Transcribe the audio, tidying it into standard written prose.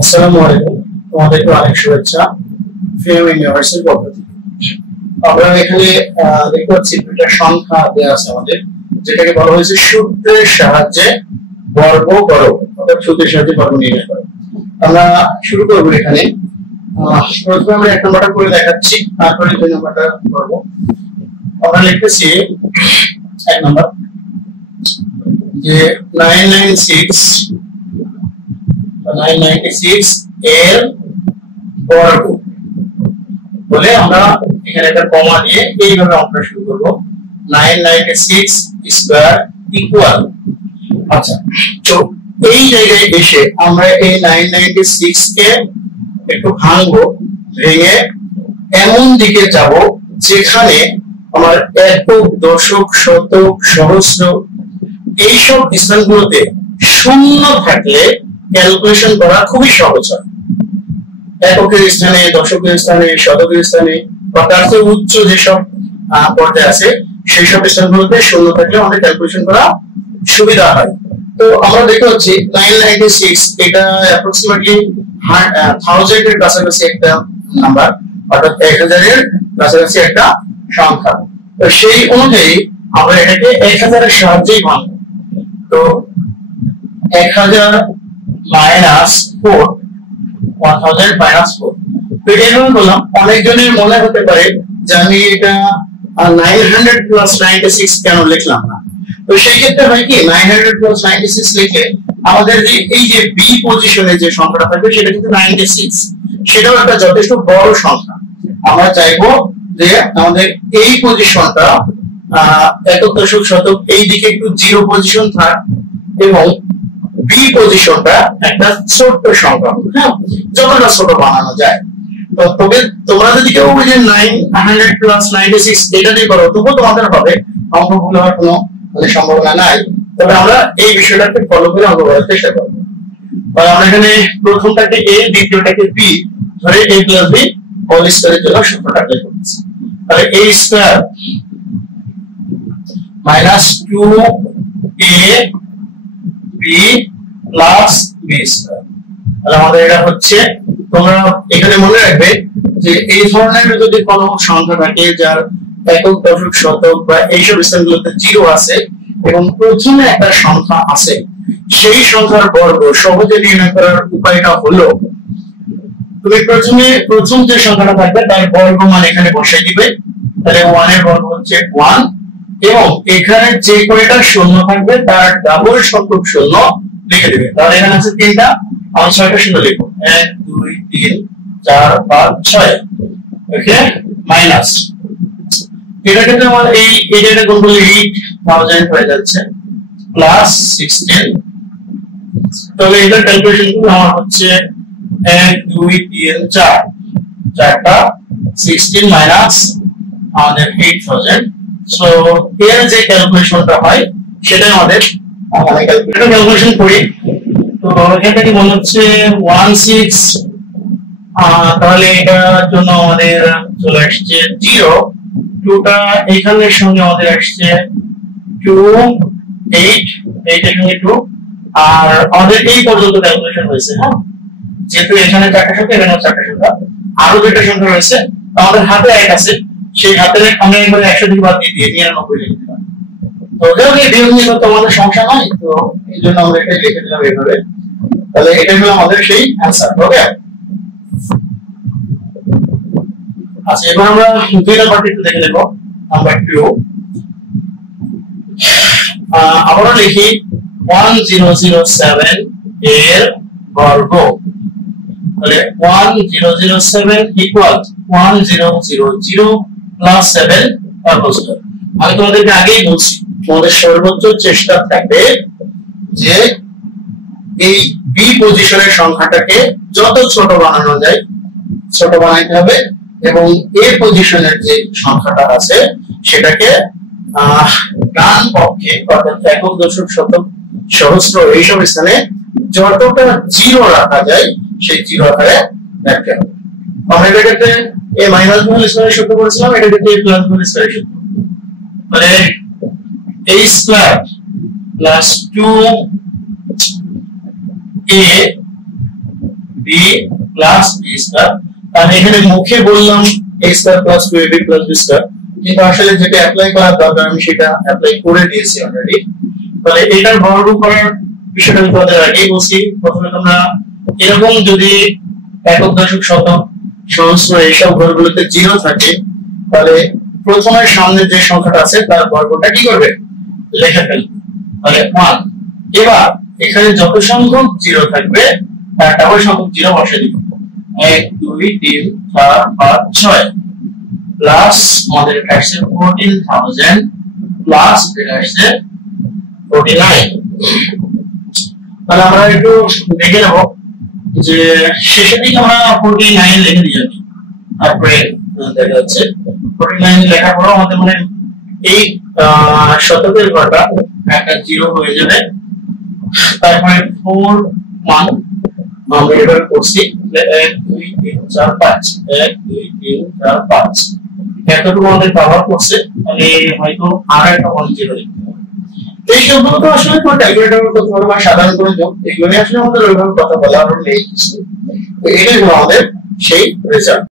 আসসালামু আলাইকুম, তোমাদেরকে অনেক শুভেচ্ছা। ফিল্ম ইউনিভার্সিটির পক্ষ থেকে আমরা এখানে দেখতে পাচ্ছি দুইটা সংখ্যা দেওয়া আছে আমাদের, যেটাকে বলা হয়েছে সূত্রের সাহায্যে বর্গ করো, অর্থাৎ সূত্রের সাহায্যে বর্গ নির্ণয় করো। আমরা শুরু করবো এখানে। প্রথমে আমরা 1 নম্বরটা করে দেখাচ্ছি, তারপরে 2 নম্বরটা করবো। আমরা লিখতেছি 1 নম্বর যে 996 এর বর্গ বলে আমরা এখানে একটা কমা দিয়ে এইভাবে অঙ্কটা শুরু করব। 996 স্কয়ার ইকুয়াল, আচ্ছা তো এই জায়গায় এসে আমরা এই 996 কে একটু ভাঙবো, ভেঙে এমন দিকে যাব যেখানে আমার একক, দশক, শতক, সহস্র এইসব স্থানগুলোতে শূন্য থাকলে ক্যালকুলেশন করা খুবই সহজ হয়। এককের স্থানে, দশকের স্থানে, শতকের স্থানে বা তার চেয়ে উচ্চ যেসব পর্যায়ে আছে সেই সব স্থানগুলোতে শূন্য থাকলে আমাদের ক্যালকুলেশন করা সুবিধা হয়। তো আমরা দেখতে পাচ্ছি 996 এটা অ্যাপ্রক্সিমেটলি 1000 এর কাছাকাছি একটা নাম্বার, অর্থাৎ 1000 এর কাছাকাছি একটা সংখ্যা। তো সেই অনুযায়ী আমরা এটাকে 1000 এর সাহায্যেই ভাঙবো। তো 1000 মাইনাস 4, 1000 মাইনাস 4। তো এইভাবে বললাম, অনেকজনের মনে হতে পারে যে আমি এটা 900 প্লাস 96 কেন লিখলাম না। তো সেই ক্ষেত্রে হয় কি, 900 প্লাস 96 লিখে আমাদের যে এই যে বি পজিশনে যে সংখ্যাটা থাকবে সেটা কিন্তু 96, সেটাও একটা যথেষ্ট বড় সংখ্যা। আমরা চাইবো যে আমাদের এই পজিশনটা একক, দশক, শতক এই দিকে একটু জিরো পজিশন থাক এবং বি পজিশনটা একটা ছোট সংখ্যা, হ্যাঁ, যতটা ছোট বানানো যায়। তো তবে তোমরা যদি কেউ ওই যে 900 প্লাস 96 এটা দিয়ে করো, তবুও তোমাদের হবে, অঙ্ক ভুল হওয়ার কোনো সম্ভাবনা নাই। তবে আমরা এই বিষয়টাকে ফলো করে অঙ্ক করার চেষ্টা করবো। আমরা এখানে প্রথমটাকে এ, দ্বিতীয়টাকে বি ধরে a প্লাস বি হোল স্কয়ারের জন্য সূত্রটা অ্যাপ্লাই করতেছি। তাহলে a square minus 2a b plus b square. তাহলে আমাদের এটা হচ্ছে, তোমরা এখানে মনে রাখবে যে এই ধরনের যদি কোনো সংখ্যা থাকে যার একক, দশক, শতক বা এইসব স্থানগুলোতে জিরো আছে এবং প্রথমে একটা সংখ্যা আছে, সেই সংখ্যার বর্গ সহজে নির্ণয় করার উপায়টা হলো তুমি প্রথম যে সংখ্যাটা থাকবে তার বর্গ মান এখানে বসাই দিবে। তাহলে 1 এর বর্গ হচ্ছে 1 এবং এখানে যে কয়টা শূন্য থাকবে তার ডাবল সংখ্যক শূন্য লিখে দিবে। তাহলে এখানে আছে 3টা, আমি 6টা শূন্য লিখব। 1 2 3 4 5 6। ওকে, মাইনাস এটা কিন্তু আমার এই এটা গুণ করলে 8000 হয়ে যাচ্ছে, প্লাস 16। তাহলে এটা ক্যালকুলেশন করলে আমার হচ্ছে 1 2 3 4, চারটা 16 মাইনাস আমাদের 8000। সো এর যে ক্যালকুলেশনটা হয় সেটা আমাদের ক্যালকুলেশন করি। তো এখান থেকে মনে হচ্ছে 16, তাহলে এটার জন্য আমাদের চলে আসছে 0, 2টা এখানের সঙ্গে আমাদের আসছে 2 8, 8 এর সঙ্গে 2, আর আমাদের এই পর্যন্ত ক্যালকুলেশন হয়েছে। হ্যাঁ, যেহেতু এখানে 4টা সংখ্যা, এখানেও 4টা সংখ্যা, আরো 2টা সংখ্যা রয়েছে, আমাদের হাতে 1 আছে, সেই হাতের আমরা একবারে 100 থেকে বাদ দিয়ে 99 লিখে দিলাম। তো যেহেতু এই বিয়োগ নিয়ে তো আমাদের সমস্যা নাই, তো এই জন্য আমরা এটা লিখে দিলাম এইভাবে। তাহলে এটা হলো আমাদের সেই অ্যানসার। ওকে, আচ্ছা এবার আমরা 2 নাম্বারটি একটু দেখে নেব। নাম্বার 2 আবার লিখি 1007 এর বর্গ। তাহলে 1007 ইকুয়াল 1000 প্লাস 7 তার হোল স্কয়ার। আমি তোমাদেরকে আগেই বলছি, তোমাদের সর্বোচ্চ চেষ্টা থাকবে যে এই বি পজিশনের সংখ্যাটাকে যত ছোট বানানো যায় ছোট বানাইতে হবে এবং এ পজিশনের যে সংখ্যাটা আছে সেটাকে ডান পক্ষে, অর্থাৎ একক, দশক, শতক, সহস্র এইসব স্থানে যতটা জিরো রাখা যায় সেই জিরো আকারে রাখতে হবে। আমরা এটাকে এ মাইনাস গুণ স্কয়ারের সূত্র করেছিলাম, এটাকে এ প্লাস গুণ স্কয়ারের সূত্র, মানে a square plus 2a B plus B square. তাহলে এখানে মুখে বললাম a square plus 2ab plus B square, কিন্তু আসলে যেটা অ্যাপ্লাই করার দরকার আমি সেটা অ্যাপ্লাই করে দিয়েছি অলরেডি। তাহলে এটার বর্গ করার বিষয়টা আমি তোমাদের আগেই বলছি। প্রথমে তোমরা এরকম যদি একক দশক শতক সহস্র এইসব ঘরগুলোতে 0 থাকে, তাহলে প্রথমের সামনে যে সংখ্যাটা আছে তার বর্গটা কি করবে, লিখে ফেলবে। তাহলে 1। এবার এখানে যত সংখ্যক 0 থাকবে তার ডাবল সংখ্যক 0 বসিয়ে দিব। 1 2 3 4 5 6 প্লাস আমাদের এটা আসছে 14000 প্লাস এটা আসছে 49। তাহলে আমরা একটু দেখে নেব যে শেষের দিকে আমরা 49 লিখে দিয়েছি। তারপরে দেখা যাচ্ছে 49 লেখার পর আমাদের মানে এই শতকের ঘরটা একটা 0 হয়ে যাবে। তারপরে 4 1 আমরা এবার করছি 1 2 3 4 5 1 2 3 4 5 এতটুকু আমাদের কভার করছে। তাহলে হয়তো আর একটা 1 0 লিখতে হবে। এই সবগুলো তো আসলে কোনো ক্যালকুলেটর করতে পারবো বা সাধারণ করে যোগ, এগুলো নিয়ে আসলে আমাদের ওইভাবে কথা বলা আর নেই কিছু। তো এটাই হলো আমাদের সেই রেজাল্ট।